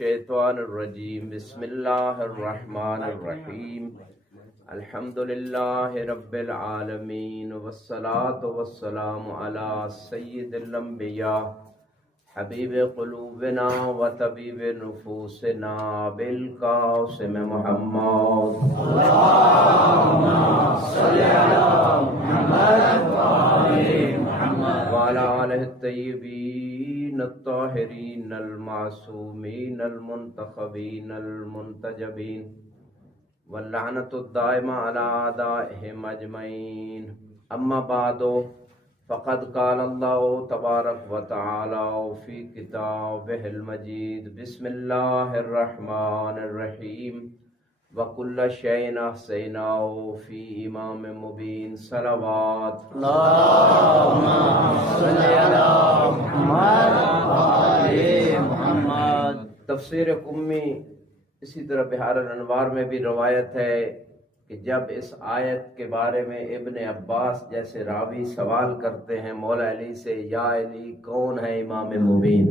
الشیطان الرجیم بسم اللہ الرحمن الرحیم الحمد للہ رب العالمین والصلاة والسلام علی سید الانبیاء حبیب قلوبنا و طبیب نفوسنا بالقاسم محمد اللہم صلی علی محمد وعلی آلہ الطیبین الطاہرین المعصومین المنتخبین المنتجبین واللعنۃ الدائمہ علی اعدائہم اجمعین اما بعد فقد قال اللہ تبارک و تعالی فی کتابہ المجید بسم اللہ الرحمن الرحیم وَكُلَّ شَيْءٍ أَحْصَيْنَاهُ فِي إِمَامٍ مُبِينٍ صلوات اللہم صلی علی محمد وآل محمد۔ تفسیر قمی اسی طرح بحار الانوار میں بھی روایت ہے کہ جب اس آیت کے بارے میں ابن عباس جیسے راوی سوال کرتے ہیں مولا علی سے، یا علی کون ہے امام مبین؟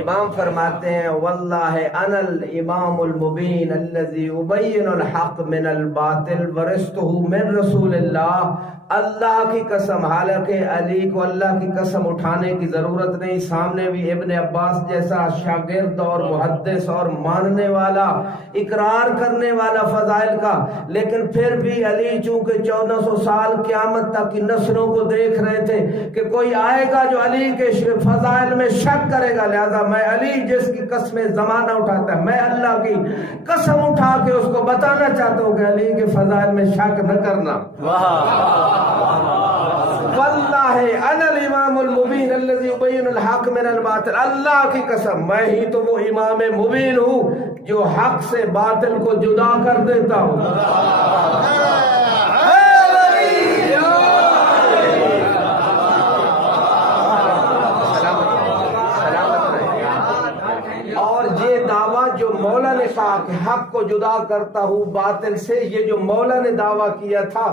امام فرماتے ہیں واللہ انا الامام المبین الذی ابین الحق من الباطل ورثتہ من رسول اللہ۔ اللہ کی قسم، حالانکہ علی کو اللہ کی قسم اٹھانے کی ضرورت نہیں، سامنے بھی ابن عباس جیسا شاگرد اور محدث اور ماننے والا، اقرار کرنے والا فضائل کا، لیکن پھر بھی علی چونکہ 1400 سال قیامت تک کی نسلوں کو دیکھ رہے تھے کہ کوئی آئے گا جو علی کے فضائل میں شک کرے گا، لہذا میں علی جس کی قسمیں زمانہ اٹھاتا ہے، میں اللہ کی قسم اٹھا کے اس کو بتانا چاہتا ہوں کہ علی کے فضائل میں شک نہ کرنا۔ واللہ انا الامام المبین الذی یبین الحق من الباطل، اللہ کی قسم میں ہی تو وہ امام مبین ہوں جو حق سے باطل کو جدا کر دیتا ہوں۔ جو مولا نے کہا کہ حق کو جدا کرتا ہوں باطل سے، یہ جو مولا نے دعویٰ کیا تھا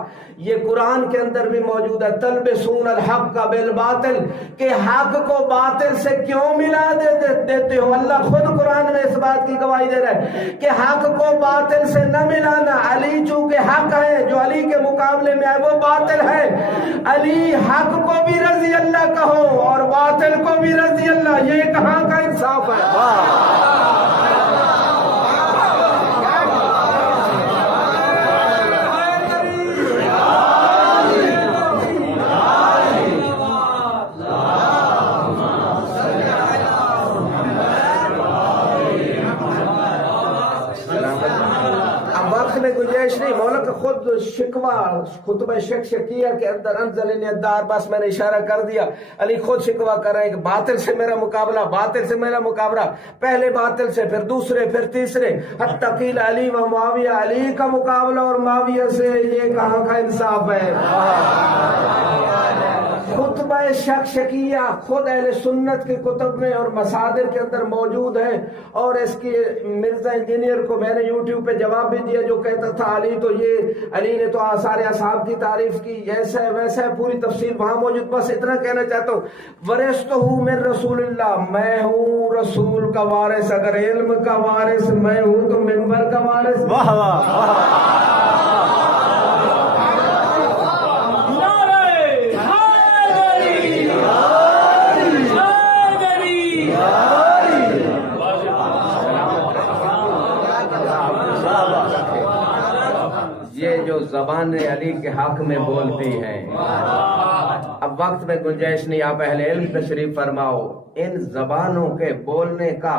یہ قرآن کے اندر بھی موجود ہے، تلبسون الحق بالباطل، کہ حق کو باطل سے کیوں ملا دیتے ہو؟ اللہ خود قرآن میں اس بات کی گواہی دے رہا ہے کہ حق کو باطل سے نہ ملانا۔ علی چونکہ حق ہے، جو علی کے مقابلے میں ہے وہ باطل ہے۔ علی حق کو بھی رضی اللہ کہو اور باطل کو بھی رضی اللہ، یہ کہاں کا انصاف ہے؟ گنجائش نہیں، مولا کا خود شکوہ خطبہ شکیہ کے اندر انزل الدار، بس میں نے اشارہ کر دیا، علی خود شکوہ کر رہے ہیں کہ باطل سے میرا مقابلہ، باطل سے میرا مقابلہ، پہلے باطل سے، پھر دوسرے، پھر تیسرے، حتیٰ قیل علی و معاویہ، علی کا مقابلہ اور معاویہ سے، یہ کہاں کا انصاف ہے؟ خطبہ شکیہ خود اہل سنت کے کتب میں اور مصادر کے اندر موجود ہے، اور اس کی مرزا انجینئر کو میں نے یوٹیوب پہ جواب بھی دیا جو کہتا تھا علی تو یہ، علی نے تو آثار اصحاب کی تعریف کی، ایسا ہے ویسا ہے، پوری تفصیل وہاں موجود۔ بس اتنا کہنا چاہتا ہوں، ورثتہ من رسول اللہ، میں ہوں رسول کا وارث، اگر علم کا وارث میں ہوں تو منبر کا وارث۔ واہ واہ واہ۔ یہ جو زبان علی کے حق میں بولتی ہیں، اب وقت میں گنجائش نہیں، آپ اہل علم تشریف فرماؤ، ان زبانوں کے بولنے کا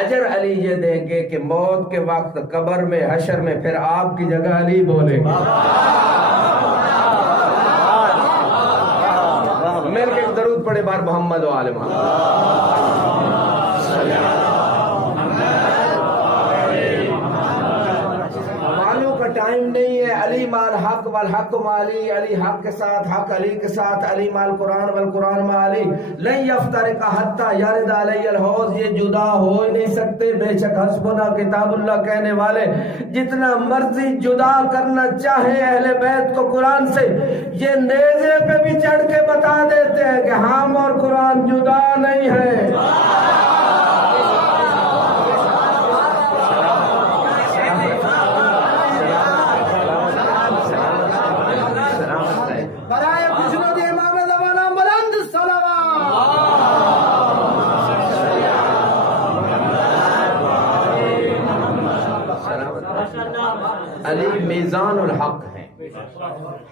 اجر علی یہ دیں گے کہ موت کے وقت قبر میں حشر میں پھر آپ کی جگہ علی بولیں گے۔ مل کے درود پڑھے بار محمد و آل محمد۔ ٹائم نہیں ہے، علی مال حق والحق مالی، علی حق کے ساتھ، حق علی کے ساتھ، علی مال قرآن والقرآن مالی، لن یفترق حتی یرد علی الحوض، یہ جدا ہو ہی نہیں سکتے، بے شک حسبنا کتاب اللہ کہنے والے جتنا مرضی جدا کرنا چاہے اہل بیت کو قرآن سے، یہ نیزے پہ بھی چڑھ کے بتا دیتے ہیں کہ ہم اور قرآن جدا نہیں ہے۔ علی میزان الحق ہیں،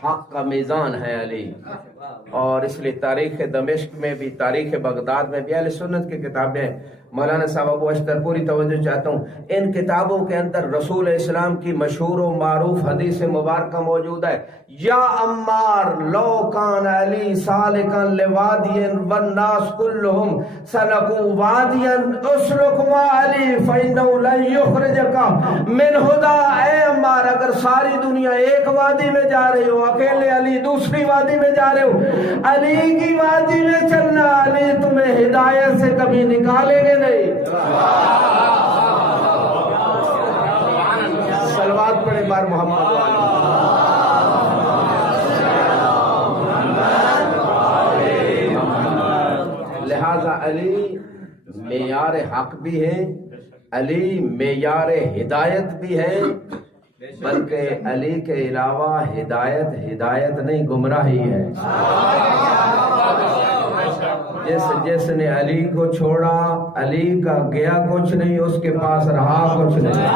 حق کا میزان ہے علی. اور اس لیے تاریخ دمشق میں بھی، تاریخ بغداد میں بھی اہل سنت کی کتابیں، مولانا صاحب ابو اشتر پوری توجہ چاہتا ہوں، ان کتابوں کے اندر رسول اسلام کی مشہور و معروف حدیث مبارکہ موجود ہے، یا عمار لو کان علی سالکا لوادی والناس کلهم سلکوا وادیا اسلک ما علی فانه لن یخرجک من ہدا. اے عمار اگر ساری دنیا ایک وادی میں جا رہی ہو، اکیلے علی دوسری وادی میں جا رہے ہو، علی کی وادی میں چلنا، علی تمہیں ہدایت سے کبھی نکالیں گے نہیں. صلوات پڑھے بار محمد والی. لہذا علی معیار حق بھی ہے، علی معیار ہدایت بھی ہے، بلکہ علی کے علاوہ ہدایت نہیں گمراہی ہے. جس نے علی کو چھوڑا، علی کا گیا کچھ نہیں، اس کے پاس رہا کچھ نہیں.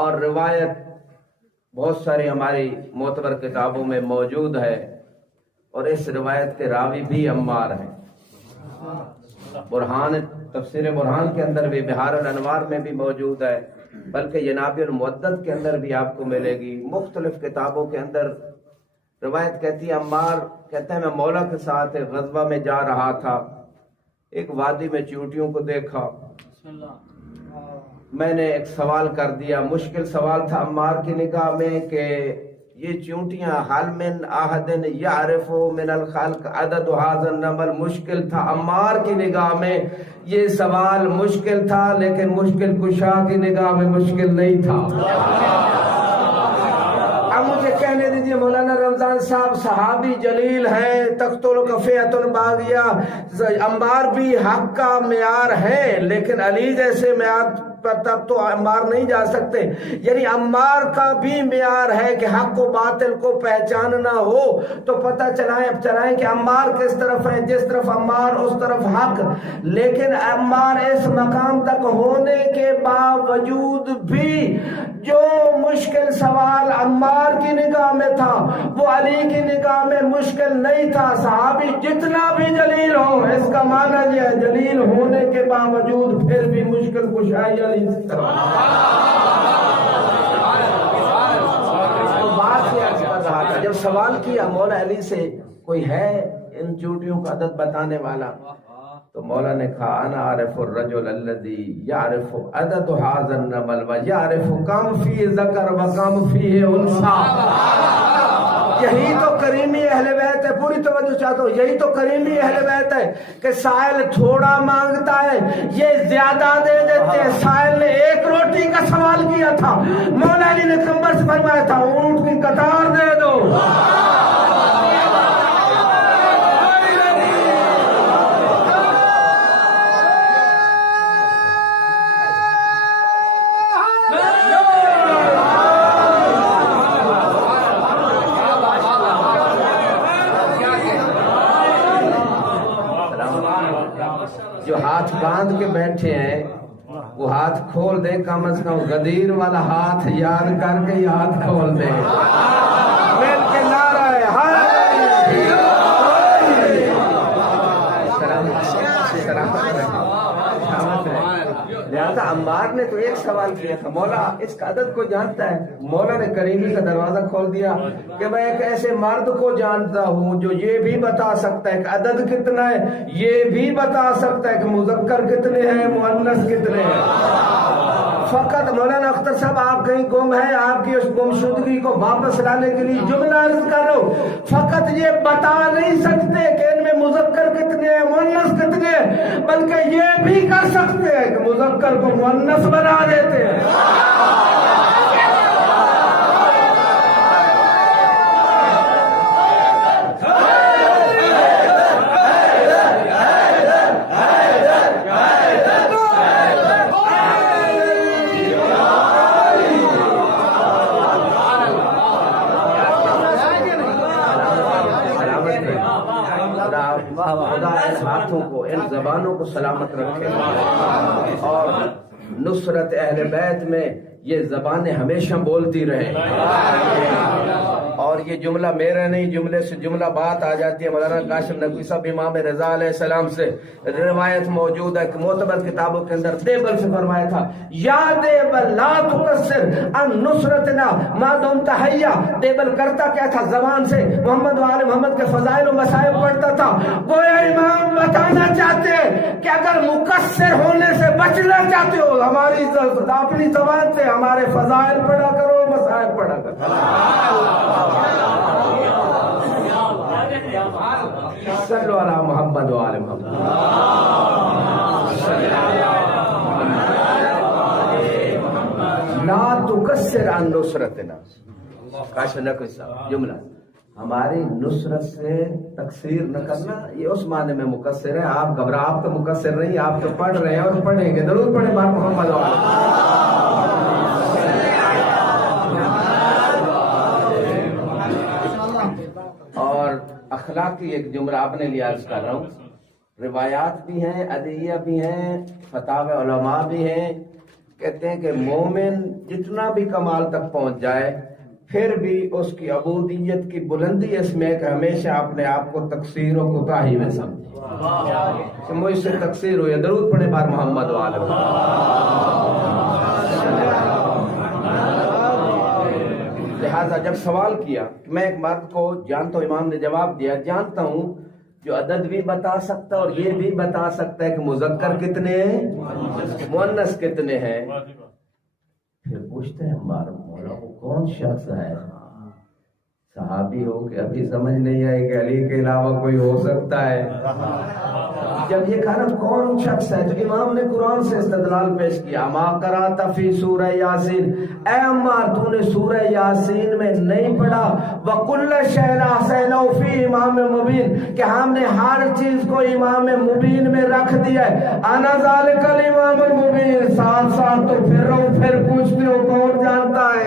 اور روایت بہت ساری ہماری معتبر کتابوں میں موجود ہے، اور اس روایت کے راوی بھی عمار ہیں. برہان، تفسیر برہان کے اندر بھی، بہار الانوار میں بھی موجود ہے، بلکہ ینابع المعدد کے اندر بھی آپ کو ملے گی. مختلف کتابوں کے اندر روایت کہتی ہے، عمار کہتے ہیں میں مولا کے ساتھ غزوہ میں جا رہا تھا، ایک وادی میں چیونٹیوں کو دیکھا، میں نے ایک سوال کر دیا. مشکل سوال تھا عمار کی نگاہ میں کہ یہ چیونٹیاں حل من احد یعرف من الخلق عدد هذا النمل. مشکل تھا عمار کی نگاہ میں، یہ سوال مشکل تھا، لیکن مشکل کشا کی نگاہ میں مشکل نہیں تھا. اب مجھے کہنے دیجئے، مولانا رمضان صاحب صحابی جلیل ہیں، تقتل کفیۃ باغیہ، عمار بھی حق کا معیار ہے، لیکن علی جیسے معیار پر تب تو عمار نہیں جا سکتے. یعنی عمار کا بھی معیار ہے کہ حق و باطل کو پہچاننا ہو تو پتہ چلائیں کہ عمار کس طرف ہے، جس طرف عمار اس طرف حق. لیکن عمار اس مقام تک ہونے کے باوجود بھی جو مشکل سوال عمار کی نگاہ میں تھا وہ علی کی نگاہ میں مشکل نہیں تھا. صحابی جتنا بھی جلیل ہو، اس کا معنی یہ ہے جلیل ہونے کے باوجود پھر بھی مشکل کشائی علی سے کروا. بات یہ عرض کر رہا تھا، جب سوال کیا مولا علی سے کوئی ہے ان چوٹیوں کا عدد بتانے والا، تو مولا نے کہا انا عارف الرجل الذي يعرف عدد هذا النمل ويعرف كم فيه ذکر وكم فيه انثى. یہی تو کریمی اہل بیت ہے. پوری توجہ چاہتا ہوں، یہی تو کریمی اہل بیت ہے کہ سائل تھوڑا مانگتا ہے، یہ زیادہ دے دیتے ہیں. سائل نے ایک روٹی کا سوال کیا تھا، مولا علی نے کمبر سے فرمایا تھا اونٹ کی قطار دے دو. جو ہاتھ باندھ کے بیٹھے ہیں وہ ہاتھ کھول دے، کم از کم غدیر والا ہاتھ یاد کر کے ہاتھ کھول دے. مل کے نعرہ لہذا عمار نے تو ایک سوال کیا تھا، مولا اس کا عدد کو جانتا ہے؟ مولا نے کریمی کا دروازہ کھول دیا کہ میں ایک ایسے مرد کو جانتا ہوں جو یہ بھی بتا سکتا ہے کہ عدد کتنا ہے، یہ بھی بتا سکتا ہے کہ مذکر کتنے ہیں، مؤنث کتنے ہیں. فقط مولانا اختر صاحب آپ کہیں گم ہیں، آپ کی اس گمشدگی کو واپس لانے کے لیے جملہ عرض کر رہا ہوں. فقط یہ بتا نہیں سکتے کہ ان میں مذکر کتنے ہیں، مؤنث کتنے ہیں، بلکہ یہ بھی کر سکتے ہیں کہ مذکر کو مؤنث بنا دیتے ہیں. خدا ان ہاتھوں کو ان زبانوں کو سلامت رکھے اور نصرت اہل بیت میں یہ زبانیں ہمیشہ بولتی رہیں. اور یہ جملہ میرا نہیں، جملے سے جملہ بات آ جاتی ہے مولانا قاسم نقوی صاحب امام رضا علیہ السلام سے روایت موجود ہے کہ معتبر کتابوں کے اندر دیبل سے فرمایا تھا یا دیبل لا تکسر ان نصرتنا ما دمت حیا. دیبل کرتا کیا تھا؟ زبان سے محمد و آل محمد کے فضائل و مصائب پڑھتا تھا. گویا امام بتانا چاہتے ہیں کہ اگر مقصر ہونے سے بچنا چاہتے ہو ہماری اپنی زبان سے ہمارے فضائل پڑھا کرو، مصائب پڑھا کرو. صلو علی محمد و آل محمد. لا تکسر عن نصرتنا. قاسم نقوی صاحب جملہ ہماری نصرت سے تقصیر نہ کرنا، یہ اس معنی میں مقصر ہے. آپ گھبرا، آپ تو مقصر نہیں، آپ تو پڑھ رہے ہیں اور پڑھیں گے ضرور پڑھیں بار محمد و اور اخلاقی ایک جملہ اپنے لیے عرض کر رہا ہوں. روایات بھی ہیں، ادعیہ بھی ہیں، فتاوی علماء بھی ہیں. کہتے ہیں کہ مومن جتنا بھی کمال تک پہنچ جائے پھر بھی اس کی عبودیت کی بلندی اس میں کہ ہمیشہ اپنے آپ کو تقصیر و کوتاہی میں سمجھے. مجھ سے تقصیر ہوئی، درود پڑھے بار محمد و آل لہذا جب سوال کیا کہ میں ایک مرد کو جانتا ہوں، امام نے جواب دیا جانتا ہوں جو عدد بھی بتا سکتا اور یہ بھی بتا سکتا ہے کہ مذکر کتنے ہیں مؤنث کتنے ہیں. پھر پوچھتے ہیں ہمارا مولا وہ کون شخص ہے؟ صحابی ہو کہ ابھی سمجھ نہیں آئی کہ علی کے علاوہ کوئی ہو سکتا ہے. جب یہ کہا نا کون شخص ہے تو امام نے قرآن سے استدلال پیش کیا. ما قرأت فی سورہ یاسین، اے عمار تو نے سورہ یاسین میں نہیں پڑھا وَكُلَّ شَيْءٍ أَحْصَيْنَاهُ فِي امام مبین کہ ہم نے ہر چیز کو امام مبین میں رکھ دیا ہے. انا ذالک الامام المبین. ساتھ ساتھ تو پھر رہو پھر پوچھتے ہو کون جانتا ہے؟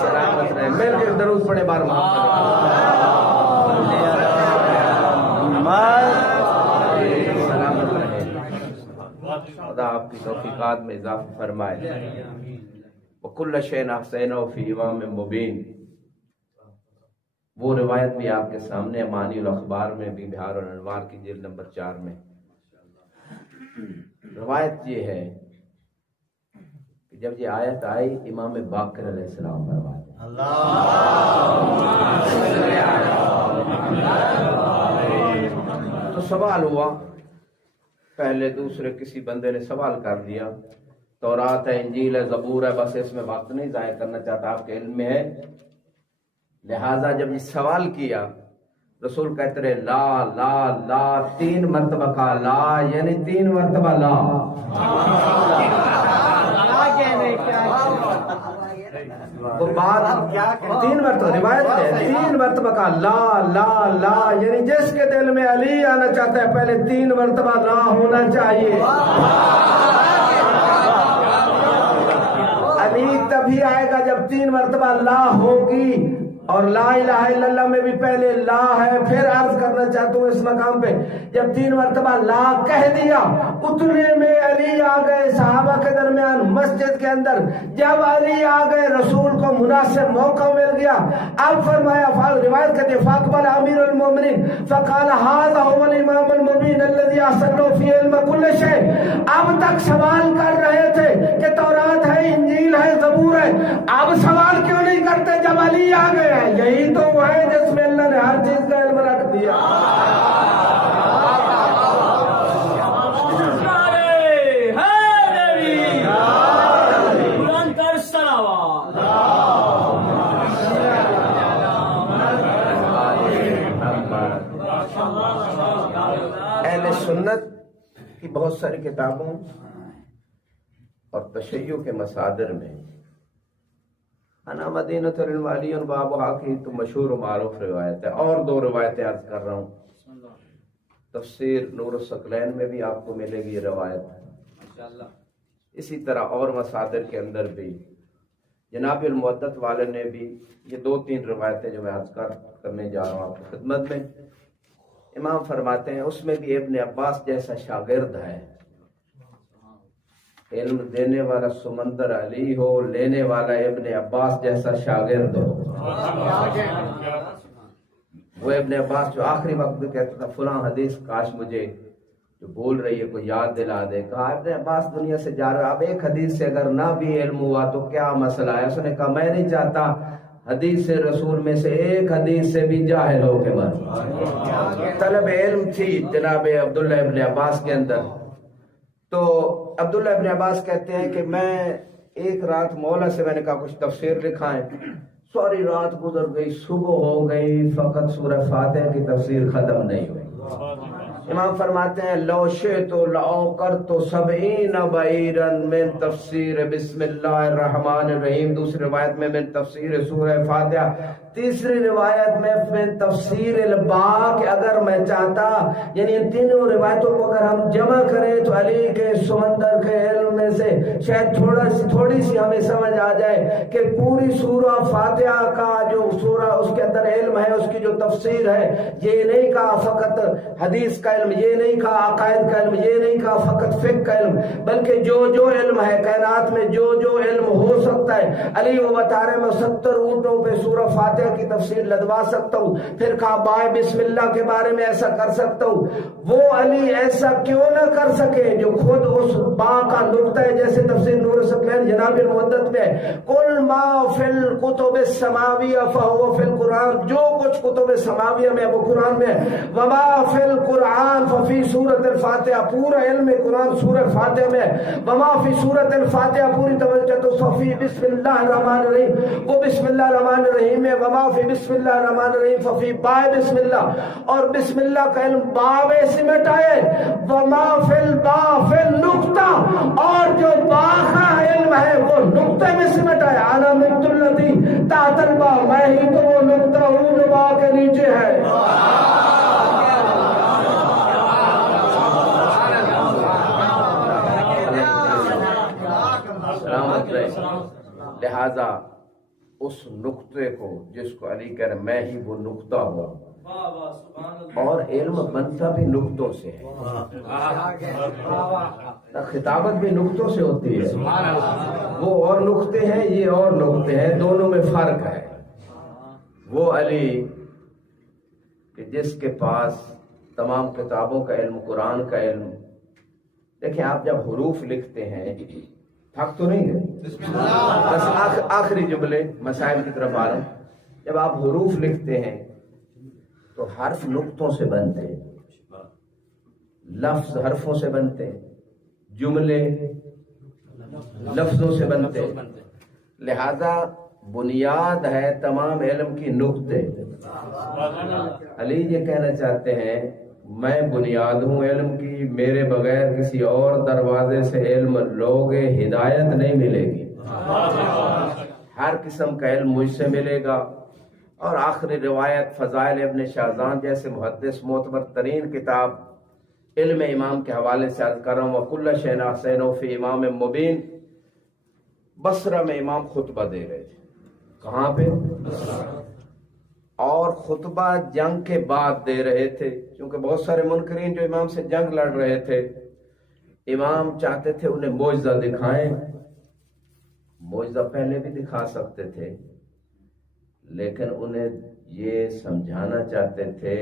سلامت رہے. مل کے درود پڑھے بار محمد. سلامت رہے. خدا آپ کی توفیقات میں اضافہ فرمائے. وَكُلَّ شَيْءٍ أَحْصَيْنَاهُ فِي إِمَامٍ مُبِينٍ. وہ روایت بھی آپ کے سامنے معنی الاخبار میں بھی بہار الانوار کی جلد نمبر 4 میں روایت یہ ہے کہ جب یہ آیت آئی امام باقر علیہ السلام فرماتے تو سوال ہوا، پہلے دوسرے کسی بندے نے سوال کر دیا تورات ہے، انجیل ہے، زبور ہے، بس اس میں وقت نہیں ضائع کرنا چاہتا، آپ کے علم میں ہے. لہذا جب یہ سوال کیا رسول کہتے رہے لا لا لا 3 مرتبہ کا لا، یعنی 3 مرتبہ لا. وہ بات 3 مرتبہ روایت ہے 3 مرتبہ کا لا لا لا، یعنی جس کے دل میں علی آنا چاہتا ہے پہلے 3 مرتبہ لا ہونا چاہیے. علی تبھی آئے گا جب 3 مرتبہ لا ہوگی. اور لا الہ الا اللہ میں بھی پہلے لا ہے. پھر عرض کرنا چاہتا ہوں اس مقام پہ جب 3 مرتبہ لا کہہ دیا اتنے میں علی آ گئے صحابہ کے درمیان مسجد کے اندر. جب علی آ گئے رسول کو مناسب موقع مل گیا. اب فرمایا روایت کہتے فاقبل امیر المومنین فقال هذا هو الامام المبین الذي احسن فی علم كل شيء. اب تک سوال کر رہے تھے کہ تورات ہے، انجیل ہے، زبور ہے، اب سوال کیوں نہیں کرتے جب علی آ گئے؟ یہی تو وہ ہے جس میں اللہ نے ہر چیز کا علم رکھ دیا. اہل سنت کی بہت ساری کتابوں اور تشیع کے مصادر میں انا مدینۃ العلم بابھا کی تو مشہور و معروف روایت ہے. اور 2 روایتیں عرض کر رہا ہوں. تفسیر نور الثقلین میں بھی آپ کو ملے گی یہ روایت. اسی طرح اور مصادر کے اندر بھی جناب المعدت والے نے بھی یہ 2-3 روایتیں جو میں عرض کرنے جا رہا ہوں آپ کی خدمت میں، امام فرماتے ہیں اس میں بھی ابن عباس جیسا شاگرد ہے، علم دینے والا سمندر علی ہو، لینے والا ابن عباس جیسا شاگرد ہو۔ وہ ابن عباس جو آخری وقت میں کہتا تھا فلاں حدیث کاش مجھے جو بول رہی ہے کوئی یاد دلا دے، کہا ابن عباس دنیا سے جا رہا، اب ایک حدیث سے اگر نہ بھی علم ہوا تو کیا مسئلہ ہے؟ اس نے کہا میں نہیں چاہتا حدیث رسول میں سے ایک حدیث سے بھی جاہل ہو کے مر۔ طلب علم تھی جناب عبداللہ ابن عباس کے اندر۔ تو عبداللہ ابن عباس کہتے ہیں کہ میں ایک رات مولا سے میں نے کہا کچھ تفسیر لکھائیں، ساری رات گزر گئی، صبح ہو گئی، فقط سورہ فاتحہ کی تفسیر ختم نہیں ہوئی۔ امام فرماتے ہیں لو شئت لأوقرت 70 بعیرا من تفسیر بسم اللہ الرحمن الرحیم، دوسری روایت میں من تفسیر سورہ فاتحہ، تیسری روایت میں من تفسیر الباء، کہ اگر میں چاہتا، یعنی ان تینوں روایتوں کو اگر ہم جمع کریں تو علی کے سمندر کے علم میں سے شاید تھوڑی سی ہمیں سمجھ آ جائے کہ پوری سورہ فاتحہ کا جو سورہ اس کے اندر علم ہے، اس کی جو تفسیر ہے، یہ نہیں کہا فقط حدیث کا علم، یہ نہیں کہا عقائد کا علم، یہ نہیں کہا فقط فقہ کا علم، بلکہ جو جو علم ہے کائنات میں، جو جو علم ہو سکتا ہے، علی وہ بتا رہے میں 70 اونٹوں پہ سورہ فاتحہ کی تفسیر لدوا سکتا ہوں۔ پھر کہا بائے بسم اللہ کے بارے میں ایسا کر سکتا ہوں۔ وہ علی ایسا کیوں نہ کر سکے جو خود اس با کا نقطہ ہے، جیسے تفسیر نور الثقلین جناب المعدت میں ہے، کل ما فی الکتب السماویہ فہو فی القرآن، جو کچھ کتب سماویہ میں وہ قرآن میں ہے، وما فی القرآن ففی سورۃ الفاتحہ، پورا علم قرآن سورہ فاتحہ میں ہے، وما فی سورۃ الفاتحہ پوری توجہ تو ففی بسم اللہ الرحمن الرحیم، وہ بسم اللہ الرحمن الرحیم ہے، وما فی بسم اللہ الرحمن الرحیم ففی بائے بسم اللہ، اور بسم اللہ کا علم با میں سمٹ آئے، وما فی البا فی النقطہ، اور جو با کا علم ہے وہ نقطے میں سمٹ آئے، انا نقطہ الذی تحت البا، میں ہی تو وہ نقطہ ہوں جو با کے نیچے ہے۔ لہذا اس نقطے کو جس کو علی کہہ رہے میں ہی وہ نقطہ ہوا، اور علم بنتا بھی نقطوں سے ہے، خطابت بھی نقطوں سے ہوتی ہے، وہ اور نقطے ہیں یہ اور نقطے ہیں، دونوں میں فرق ہے۔ وہ علی کہ جس کے پاس تمام کتابوں کا علم، قرآن کا علم، دیکھیں آپ جب حروف لکھتے ہیں تھک تو نہیں گئے؟ بس آخری جملے مسائل کی طرف آ رہا ہوں، جب آپ حروف لکھتے ہیں تو حرف نقطوں سے بنتے ہیں، لفظ حرفوں سے بنتے ہیں، جملے لفظوں سے بنتے ہیں، لہذا بنیاد ہے تمام علم کی نقطے۔ علی یہ کہنا چاہتے ہیں میں بنیاد ہوں علم کی، میرے بغیر کسی اور دروازے سے علم لوگے ہدایت نہیں ملے گی، ہر قسم کا علم مجھ سے ملے گا۔ اور آخری روایت فضائل ابن شاہزان جیسے محدث معتبر ترین کتاب علم امام کے حوالے سے عرض کر رہا ہوں، وَكُلَّ شَيْءٍ أَحْصَيْنَاهُ فِي إِمَامٍ مُبِينٍ، بصرہ میں امام خطبہ دے رہے تھے، کہاں پہ؟ اور خطبہ جنگ کے بعد دے رہے تھے، کیونکہ بہت سارے منکرین جو امام سے جنگ لڑ رہے تھے، امام چاہتے تھے انہیں معجزہ دکھائیں، معجزہ پہلے بھی دکھا سکتے تھے، لیکن انہیں یہ سمجھانا چاہتے تھے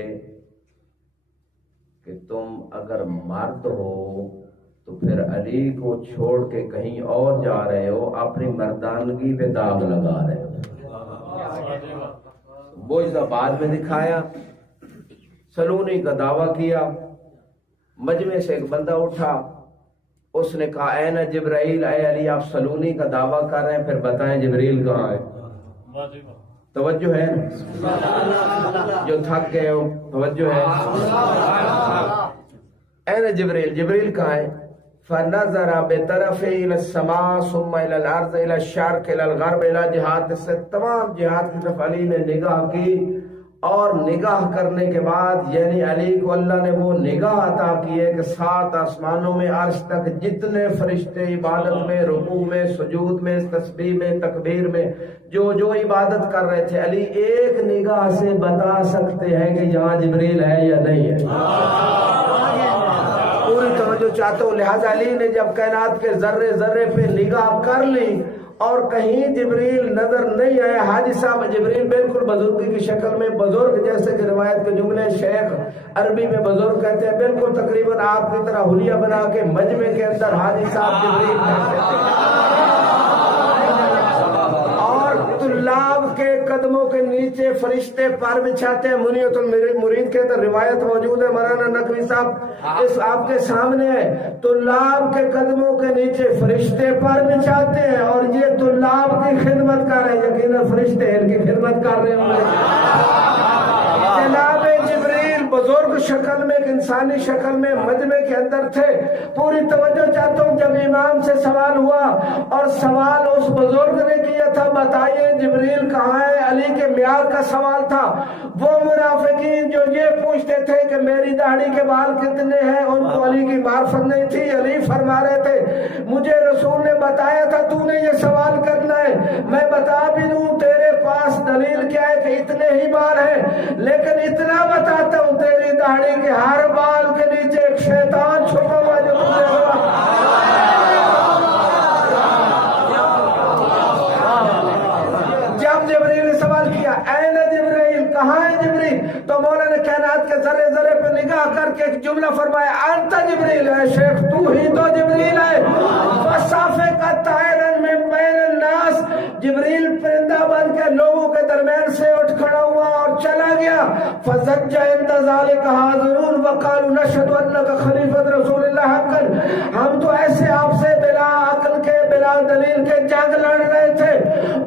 کہ تم اگر مرد ہو تو پھر علی کو چھوڑ کے کہیں اور جا رہے ہو، اپنی مردانگی پہ داغ لگا رہے ہو۔ معجزہ بعد میں دکھایا، سلونی کا دعویٰ کیا، مجمع سے ایک بندہ اٹھا، اس نے کہا اے نا جبرائیل، اے علی آپ سلونی کا دعویٰ کر رہے ہیں، پھر بتائیں جبریل کہاں ہے؟ توجہ ہے جو تھک گئے ہو، توجہ ہے؟ اے نا جبریل، جبریل کہاں ہے؟ فنظر بطرف الى السماء ثم الى الارض الى الشرق الى الغرب الى جہات سے تمام جہات کی طرف علی نے نگاہ کی، اور نگاہ کرنے کے بعد یعنی علی کو اللہ نے وہ نگاہ عطا کی ہے کہ 7 آسمانوں میں عرش تک جتنے فرشتے عبادت میں، رکوع میں، سجود میں، تسبیح میں، تکبیر میں جو جو عبادت کر رہے تھے، علی ایک نگاہ سے بتا سکتے ہیں کہ یہاں جبریل ہے یا نہیں ہے، پوری توجہ چاہتے ہو۔ لہذا علی نے جب کائنات کے ذرے ذرے پہ نگاہ کر لی اور کہیں جبریل نظر نہیں آئے، حاجی صاحب جبریل بالکل بزرگی کی شکل میں، بزرگ جیسے کہ روایت کے جملے شیخ عربی میں بزرگ کہتے ہیں، بالکل تقریباً آپ کی طرح حلیہ بنا کے مجمع کے اندر حاجی صاحب جبریل کہتے تھے، اور طلاب کے قدموں کے نیچے فرشتے پر بچھاتے ہیں۔ منیت المرید کے اندر روایت موجود ہے، مولانا نقوی صاحب اس آپ کے سامنے ہے، طلاب کے قدموں کے نیچے فرشتے پر بچھاتے ہیں، اور یہ طلاب کی خدمت کر رہے ہیں، یقیناً فرشتے ان کی خدمت کر رہے ہوں گے۔ جناب جبریل بزرگ شکل میں، انسانی شکل میں مجمع کے اندر تھے۔ پوری توجہ چاہتا ہوں، جب امام سے سوال ہوا اور سوال اس بزرگ نے کیا تھا، بتائیے جبریل کہاں ہے، علی کے معیار کا سوال تھا۔ وہ منافقین جو یہ پوچھتے تھے کہ میری داڑھی کے بال کتنے ہیں، ان کو علی کی معرفت نہیں تھی۔ علی فرما رہے تھے مجھے رسول نے بتایا تھا تو نے یہ سوال کرنا ہے، میں بتا بھی دوں تیرے پاس دلیل کیا ہے کہ اتنے ہی بال ہیں، لیکن اتنا بتاتا ہوں تیری داڑھی کے ہر بال کے نیچے ایک شیطان چھپا ہوا جو تجھے ہوا۔ جب جبریل نے سوال کیا این جبریل، کہاں ہے جبریل، تو مولا نے کائنات کے ذرے ذرے پہ نگاہ کر کے ایک جملہ فرمایا، انت جبریل ہے شیخ، تو ہی تو جبریل ہے۔ فصافے کا طائرن میں بین الناس، جبریل پرندہ بن کے لوگوں کے درمیان سے اٹھ کھڑا ہوا اور چلا گیا۔ فزج عند ذلك حاضرون وقالوا نشهد انك خلیفۃ رسول اللہ حقا، ہم تو ایسے آپ سے بلا عقل کے بلا دلیل کے جنگ لڑ رہے تھے،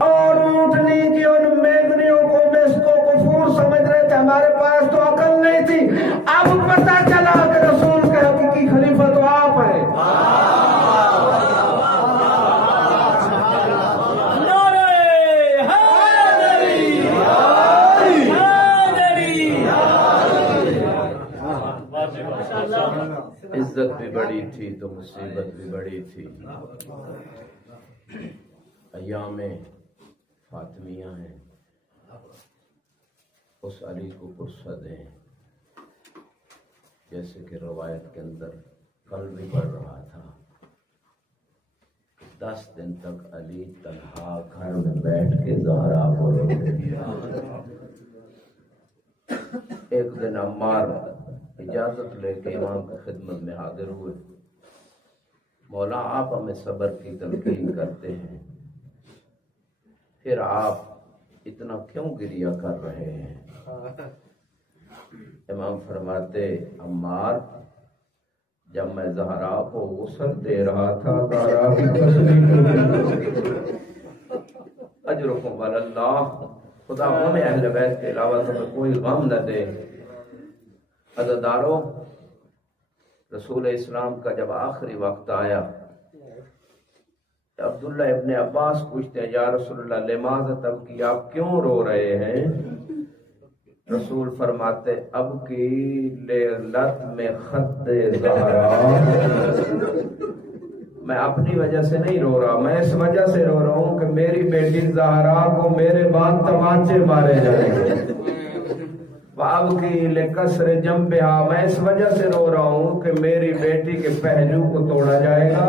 اور اونٹنی کی ان میگنیوں کو مسکوں کو کفور سمجھ رہے تھے، ہمارے پاس تو عقل نہیں تھی۔ اب پتہ چلا کہ رسول کے حقیقی خلیفہ تو آپ ہیں۔ عزت بھی بڑی تھی تو مصیبت بھی بڑی تھی۔ ایام فاطمیہ ہیں، اس علی کو فرصت دیں، جیسے کہ روایت کے اندر کل بھی پڑھ رہا تھا، 10 دن تک علی تنہا گھر میں بیٹھ کے زہرا کو روتے۔ ایک دن عمار اجازت لے کے امام کی خدمت میں حاضر ہوئے، مولا آپ ہمیں صبر کی تلقین کرتے ہیں، پھر آپ اتنا کیوں گریہ کر رہے ہیں؟ امام فرماتے عمار، جب میں زہرا کو غسل دے رہا تھا زہرا کی اجرکم علی اللہ، خدا ہمیں اہل بیت کے علاوہ تمہیں کوئی غم نہ دے۔ عزادارو، رسول اسلام کا جب آخری وقت آیا، عبداللہ ابن عباس پوچھتے ہیں یا رسول اللہ لماذا تبکی، آپ کیوں رو رہے ہیں؟ رسول فرماتے اب کی لیلت میں خط زہرا، میں اپنی وجہ سے نہیں رو رہا، میں اس وجہ سے رو رہا ہوں کہ میری بیٹی زہرا کو میرے بعد تمانچے مارے جائیں گے۔ اب کی لکسر جنبہا، میں اس وجہ سے رو رہا ہوں کہ میری بیٹی کے پہلو کو توڑا جائے گا۔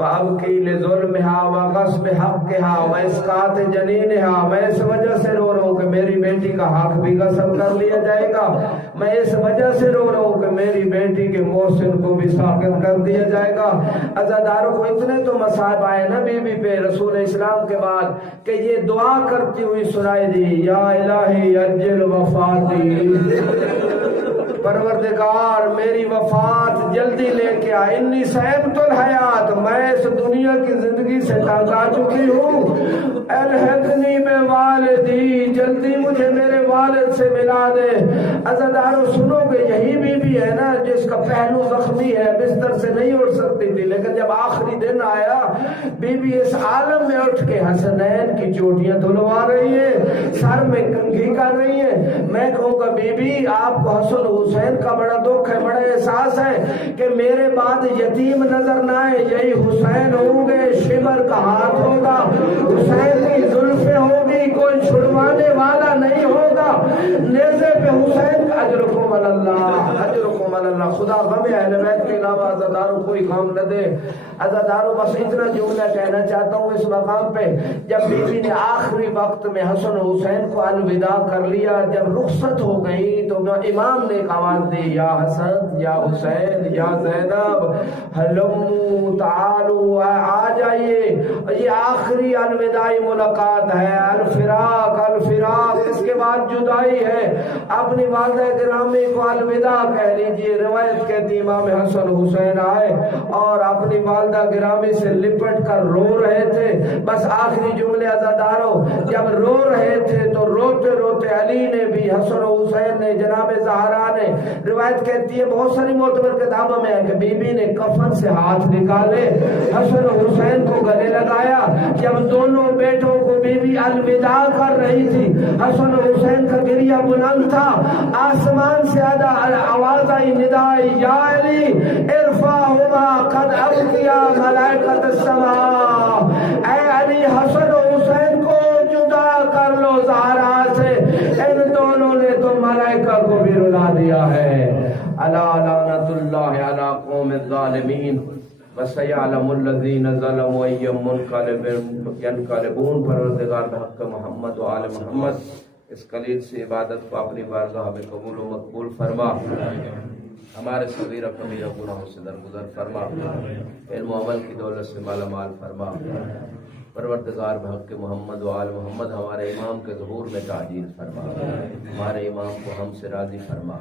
اب کی لظلمہا وغصب حقہا واسقاط جنینہا، میں اس وجہ سے رو رہا ہوں کہ میری بیٹی کا حق بھی غصب کر لیا جائے گا۔ میں اس وجہ سے رو رہا ہوں کہ میری بیٹی کے محسن کو بھی ساقط کر دیا جائے گا۔ عزاداروں کو اتنے تو مصائب آئے نا بی بی پہ رسول اسلام کے بعد کہ یہ دعا کرتی ہوئی سنائی دی، یا الہی اجل وفاتی، پروردگار میری وفات جلدی لے کے آ، انی صعبت الحیات، میں اس دنیا کی زندگی سے تنگ آ چکی ہوں، الحقنی میں والدی، جلدی مجھے میرے والد سے ملا دے۔ عزادارو سنو گے یہی بی بی ہے نا جس کا پہلو زخمی ہے, بستر سے نہیں اٹھ سکتی تھی, لیکن جب آخری دن آیا بی بی اس عالم میں اٹھ کے حسنین کی چوٹیاں دھلوا رہی ہے, سر میں کنگھی کر رہی ہے. میں کہوں گا بی بی آپ کو حسن حسین کا بڑا دکھ ہے, بڑا احساس ہے کہ میرے بعد یتیم نظر نہ آئے, یہی حسین ہوں گے, شمر کا ہاتھ ہوگا, حسین کی زلفیں ہوگی, کوئی چھڑوانے والا نہیں ہوگا, نیزے پہ حسین کا اجرکم اللہ, اجرکم اللہ. خدا غم اہل بیت کے علاوہ عزاداروں کوئی کام نہ دے. عزاداروں بس اتنا جملہ کہنا چاہتا ہوں اس مقام پہ, جب بی بی نے آخری وقت میں حسن حسین کو الوداع کر لیا, جب رخصت ہو گئی تو امام نے ایک آواز دی, یا حسن یا حسین یا زینب ہلمو تعالو, آ جائیے, یہ آخری الوداعی ملاقات ہے, الفراق الفراق, اس کے بعد جدائی ہے. اپنی والدہ گرامی کو الوداع کہہ لیجیے. روایت کہتی امام حسن حسین آئے اور اپنی والدہ گرامی سے لپٹ کر رو رہے تھے. بس آخری جملے عزاداروں, جب رو رہے تھے تو روتے روتے علی نے بھی, حسن حسین نے, جناب زہرا نے, روایت کہتی ہے بہت ساری معتبر کتابوں میں ہے کہ بی بی نے کفن سے ہاتھ نکالے, حسن حسین کو گلے لگایا. جب دونوں بیٹوں کو بی بی الوداع کر رہی تھی, حسن حسین کا گریہ بلند تھا, آسمان سے آواز آئی, ندائی, یا علی ارفعہما قد ابقیا ملائکۃ السماء, اے علی حسن حسین کو جدا کر لو زہرا سے, ان دونوں نے تو ملائکہ کو بھی رلا دیا ہے. الا لعنت اللہ علی قوم الظالمین وسیعلم الذین ظلموا ای ینقلبون. پروردگار بحق محمد و آل محمد اس قلیل سے عبادت کو اپنی بارگاہ میں قبول و مقبول فرما, ہمارے صغیر و کبیر گناہوں سے درگزر فرما, علم و عمل کی دولت سے مالا مال فرما. پروردگار بحق محمد و آل محمد ہمارے امام کے ظہور میں تعجیل فرما, ہمارے امام کو ہم سے راضی فرما,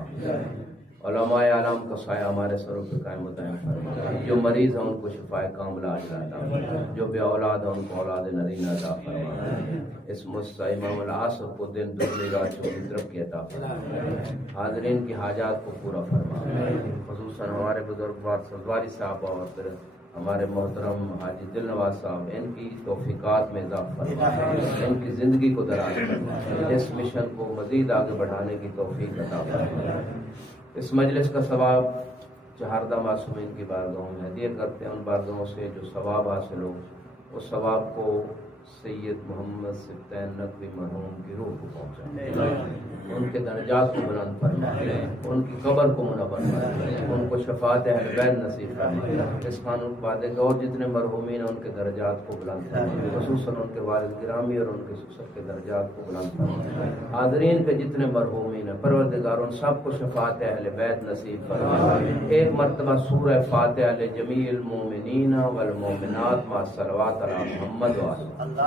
علماء اعلام کا سایہ ہمارے سروں پہ قائم و دائم فرما. جو مریض ہیں ان کو شفائے کاملہ عاجلہ عطا فرما, جو بے اولاد ہیں ان کو اولاد نرینہ عطا فرما. اس مصطفی امام العصر کو دن دگنی رات چوگنی ترقی عطا فرما, حاضرین کی حاجات کو پورا فرما. خصوصاً ہمارے بزرگوار سلواری صاحب اور پھر ہمارے محترم حاجی دل نواز صاحب, ان کی توفیقات میں اضافہ فرما, ان کی زندگی کو دراز فرما, اس مشن کو مزید آگے بڑھانے کی توفیق عطا فرما. اس مجلس کا ثواب چہاردہ معصومین کی بارگاہوں میں ہدیہ کرتے ہیں, ان بارگاہوں سے جو ثواب حاصل ہو اس ثواب کو سید محمد سبطین نقوی مرحوم کی روح کو پہنچائے, ان کے درجات کو بلند فرمائے, ان کی قبر کو منور فرمائے, ان کو شفاعت اہل بیت نصیب فرمائے. اس قانون وعدے کے اور جتنے مرحومین ہیں ان کے درجات کو بلند فرمائے, خصوصاً ان کے والد گرامی اور ان کے سسر کے درجات کو بلند فرمائے. حاضرین کے جتنے مرحومین ہیں پروردگار ان سب کو شفاعت اہل بیت نصیب فرمائے. ایک مرتبہ سورہ فاتحہ لجمیع المؤمنین والمؤمنات مع الصلوات علی محمد و آلہ.